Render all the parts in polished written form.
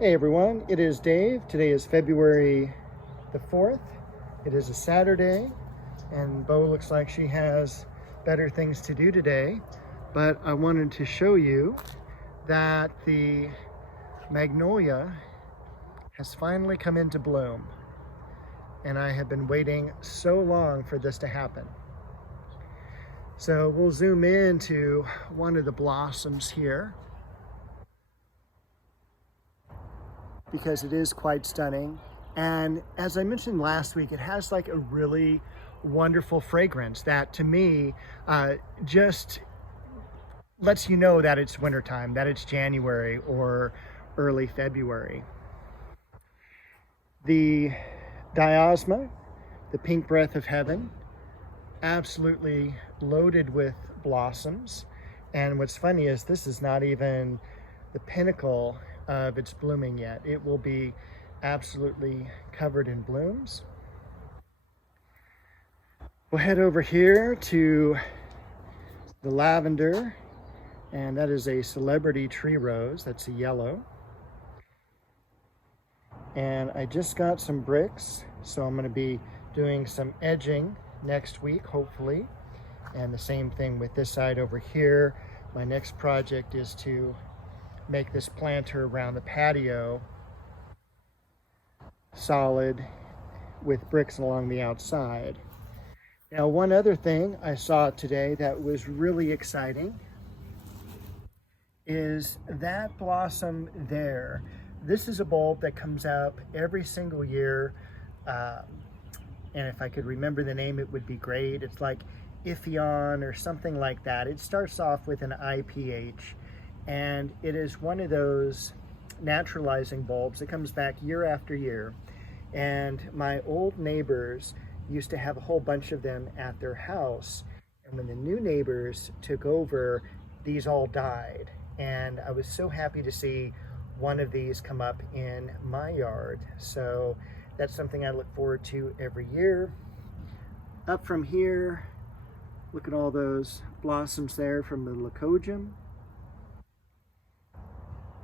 Hey everyone, it is Dave. Today is February the 4th. It is a Saturday, and Bo looks like she has better things to do today. But I wanted to show you that the Magnolia has finally come into bloom. And I have been waiting so long for this to happen. So we'll zoom into one of the blossoms here, because it is quite stunning. And as I mentioned last week, it has like a really wonderful fragrance that to me just lets you know that it's wintertime, that it's January or early February. The Diosma, the pink breath of heaven, absolutely loaded with blossoms. And what's funny is this is not even the pinnacle of its blooming yet. It will be absolutely covered in blooms. We'll head over here to the lavender, and that is a celebrity tree rose. That's a yellow. And I just got some bricks, so I'm going to be doing some edging next week, hopefully. And the same thing with this side over here. My next project is to make this planter around the patio solid with bricks along the outside. Now, one other thing I saw today that was really exciting is that blossom there. This is a bulb that comes up every single year, and if I could remember the name, it would be great. It's like Iphion or something like that. It starts off with an IPH, and it is one of those naturalizing bulbs that comes back year after year. And my old neighbors used to have a whole bunch of them at their house. And when the new neighbors took over, these all died. And I was so happy to see one of these come up in my yard. So that's something I look forward to every year. Up from here, look at all those blossoms there from the leucojum.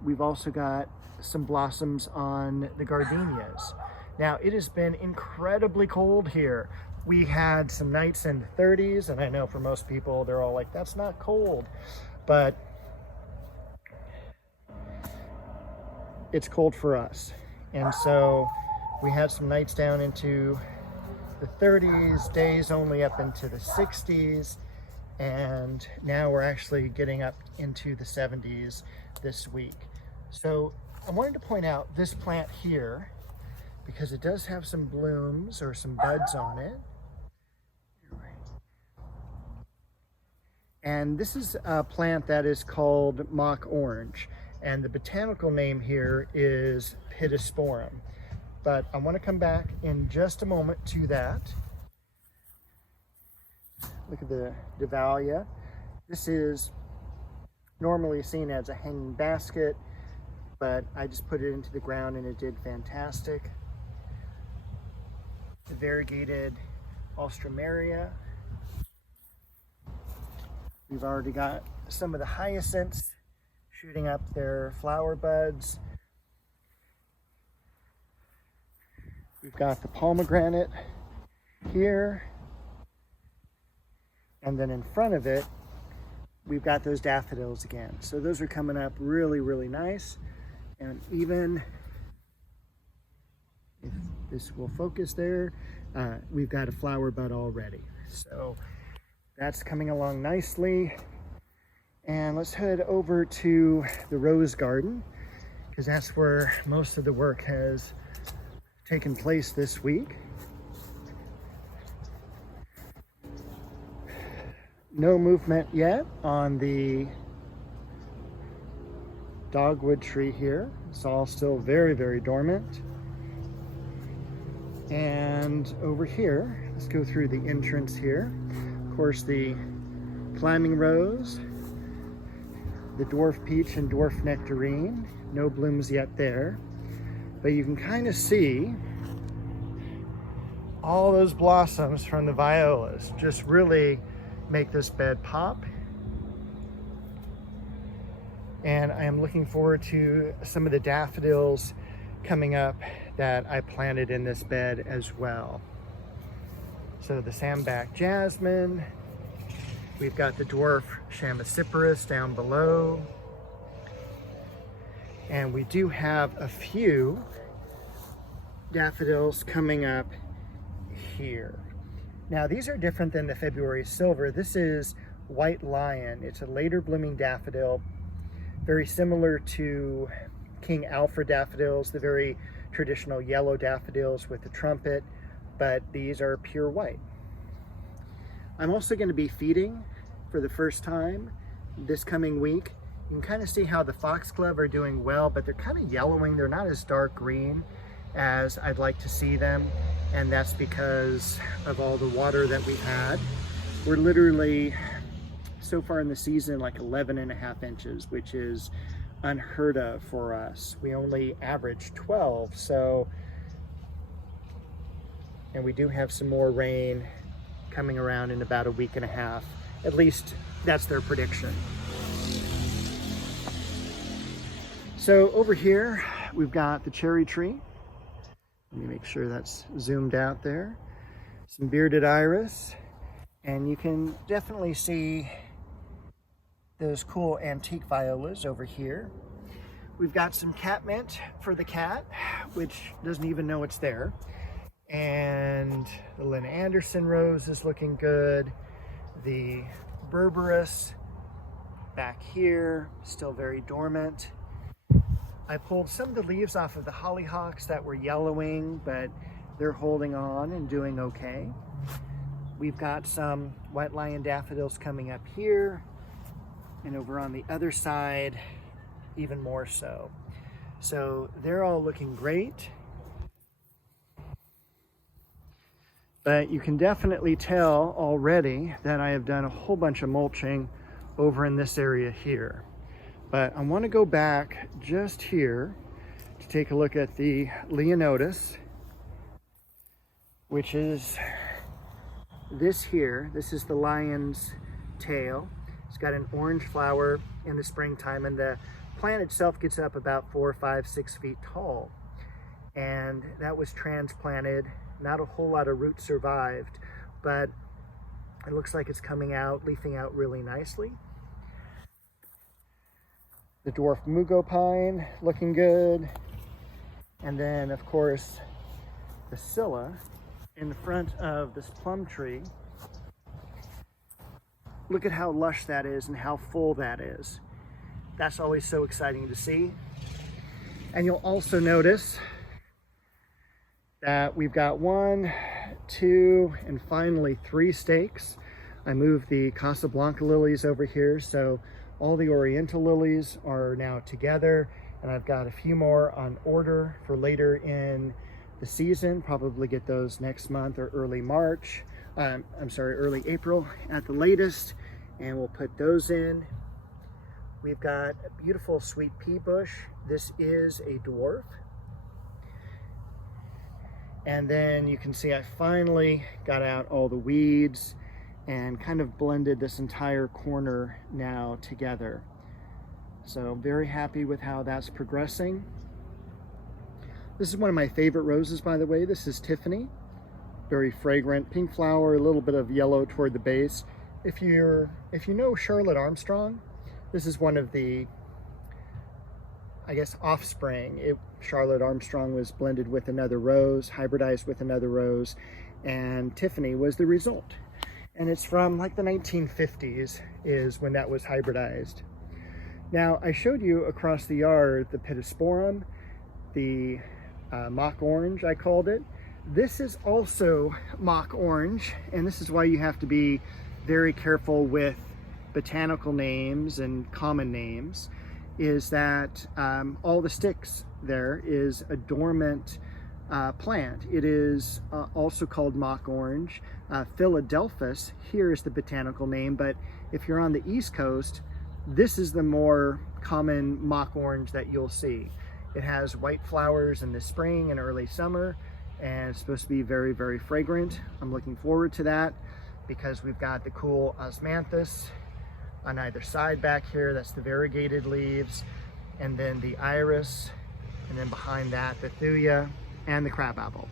We've also got some blossoms on the gardenias. Now, it has been incredibly cold here. We had some nights in the 30s, and I know for most people, they're all like, that's not cold. But it's cold for us. And so we had some nights down into the 30s, days only up into the 60s. And now we're actually getting up into the 70s this week. So I wanted to point out this plant here because it does have some blooms or some buds on it. And this is a plant that is called mock orange. And the botanical name here is Pittosporum. But I want to come back in just a moment to that. Look at the Daffodil. This is normally seen as a hanging basket, but I just put it into the ground and it did fantastic. The variegated Alstroemeria. We've already got some of the hyacinths shooting up their flower buds. We've got the pomegranate here. And then in front of it, we've got those daffodils again. So those are coming up really, really nice. And even if this will focus there, we've got a flower bud already. So that's coming along nicely. And let's head over to the rose garden, because that's where most of the work has taken place this week. No movement yet on the dogwood tree here. It's all still very, very dormant. And over here, let's go through the entrance here. Of course, the climbing rose, the dwarf peach and dwarf nectarine. No blooms yet there. But you can kind of see all those blossoms from the violas just really make this bed pop. And I am looking forward to some of the daffodils coming up that I planted in this bed as well. So the sambac jasmine, we've got the dwarf chamaecyparis down below, and we do have a few daffodils coming up here. Now these are different than the February silver. This is white lion. It's a later blooming daffodil, very similar to King Alfred daffodils, the very traditional yellow daffodils with the trumpet, but these are pure white. I'm also going to be feeding for the first time this coming week. You can kind of see how the foxglove are doing well, but they're kind of yellowing. They're not as dark green as I'd like to see them, and that's because of all the water that we've had. We're literally, so far in the season, like 11.5 inches, which is unheard of for us. We only average 12, so, and we do have some more rain coming around in about a week and a half. At least that's their prediction. So over here, we've got the cherry tree. Let me make sure that's zoomed out there. Some bearded iris, and you can definitely see those cool antique violas over here. We've got some catmint for the cat, which doesn't even know it's there. And the Lynn Anderson rose is looking good. The berberis back here, still very dormant. I pulled some of the leaves off of the hollyhocks that were yellowing, but they're holding on and doing okay. We've got some white lion daffodils coming up here, and over on the other side, even more so. So they're all looking great. But you can definitely tell already that I have done a whole bunch of mulching over in this area here. But I want to go back just here to take a look at the Leonotis, which is this here. This is the lion's tail. It's got an orange flower in the springtime, and the plant itself gets up about 4, 5, 6 feet tall. And that was transplanted. Not a whole lot of roots survived, but it looks like it's coming out, leafing out really nicely. The dwarf mugo pine looking good. And then, of course, the scilla in the front of this plum tree. Look at how lush that is and how full that is. That's always so exciting to see. And you'll also notice that we've got 1, 2, and finally 3 stakes. I moved the Casablanca lilies over here, so all the Oriental lilies are now together, and I've got a few more on order for later in the season. Probably get those next month or early March. Early April at the latest, and we'll put those in. We've got a beautiful sweet pea bush. This is a dwarf. And then you can see I finally got out all the weeds and kind of blended this entire corner now together. So I'm very happy with how that's progressing. This is one of my favorite roses, by the way. This is Tiffany. Very fragrant, pink flower, a little bit of yellow toward the base. If you know Charlotte Armstrong, this is one of the, I guess, offspring. Charlotte Armstrong was blended with another rose, hybridized with another rose, and Tiffany was the result. And it's from like the 1950s is when that was hybridized. Now, I showed you across the yard the pittosporum, the mock orange, I called it. This is also mock orange, and this is why you have to be very careful with botanical names and common names, is that all the sticks there is a dormant plant. It is also called mock orange. Philadelphus here is the botanical name, but if you're on the East Coast, this is the more common mock orange that you'll see. It has white flowers in the spring and early summer, and it's supposed to be very, very fragrant. I'm looking forward to that because we've got the cool osmanthus on either side back here. That's the variegated leaves, and then the iris, and then behind that the thuya and the crabapple.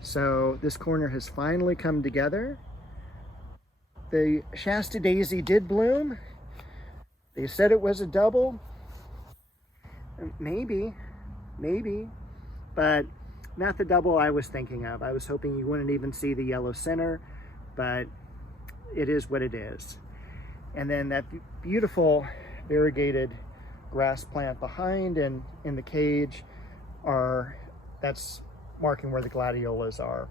So this corner has finally come together. The Shasta daisy did bloom. They said it was a double. Maybe, but not the double I was thinking of. I was hoping you wouldn't even see the yellow center, but it is what it is. And then that beautiful variegated grass plant behind and in the cage that's marking where the gladiolas are.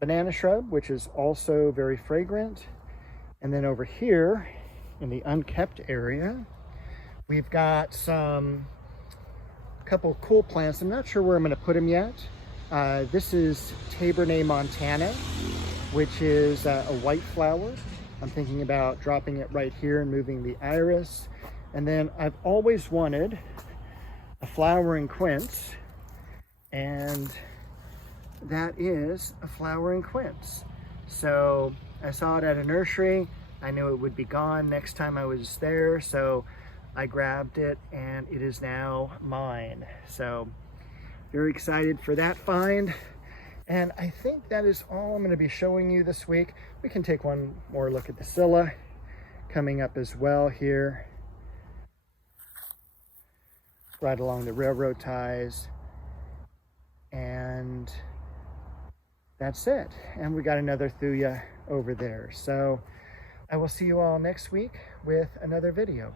Banana shrub, which is also very fragrant. And then over here in the unkept area, we've got a couple cool plants. I'm not sure where I'm going to put them yet. This is Tabernet Montana, which is a white flower. I'm thinking about dropping it right here and moving the iris. And then I've always wanted a flowering quince, and that is a flowering quince. So I saw it at a nursery. I knew it would be gone next time I was there, so I grabbed it and it is now mine. So very excited for that find. And I think that is all I'm going to be showing you this week. We can take one more look at the Scilla coming up as well here, right along the railroad ties. And that's it. And we got another thuya over there. So I will see you all next week with another video.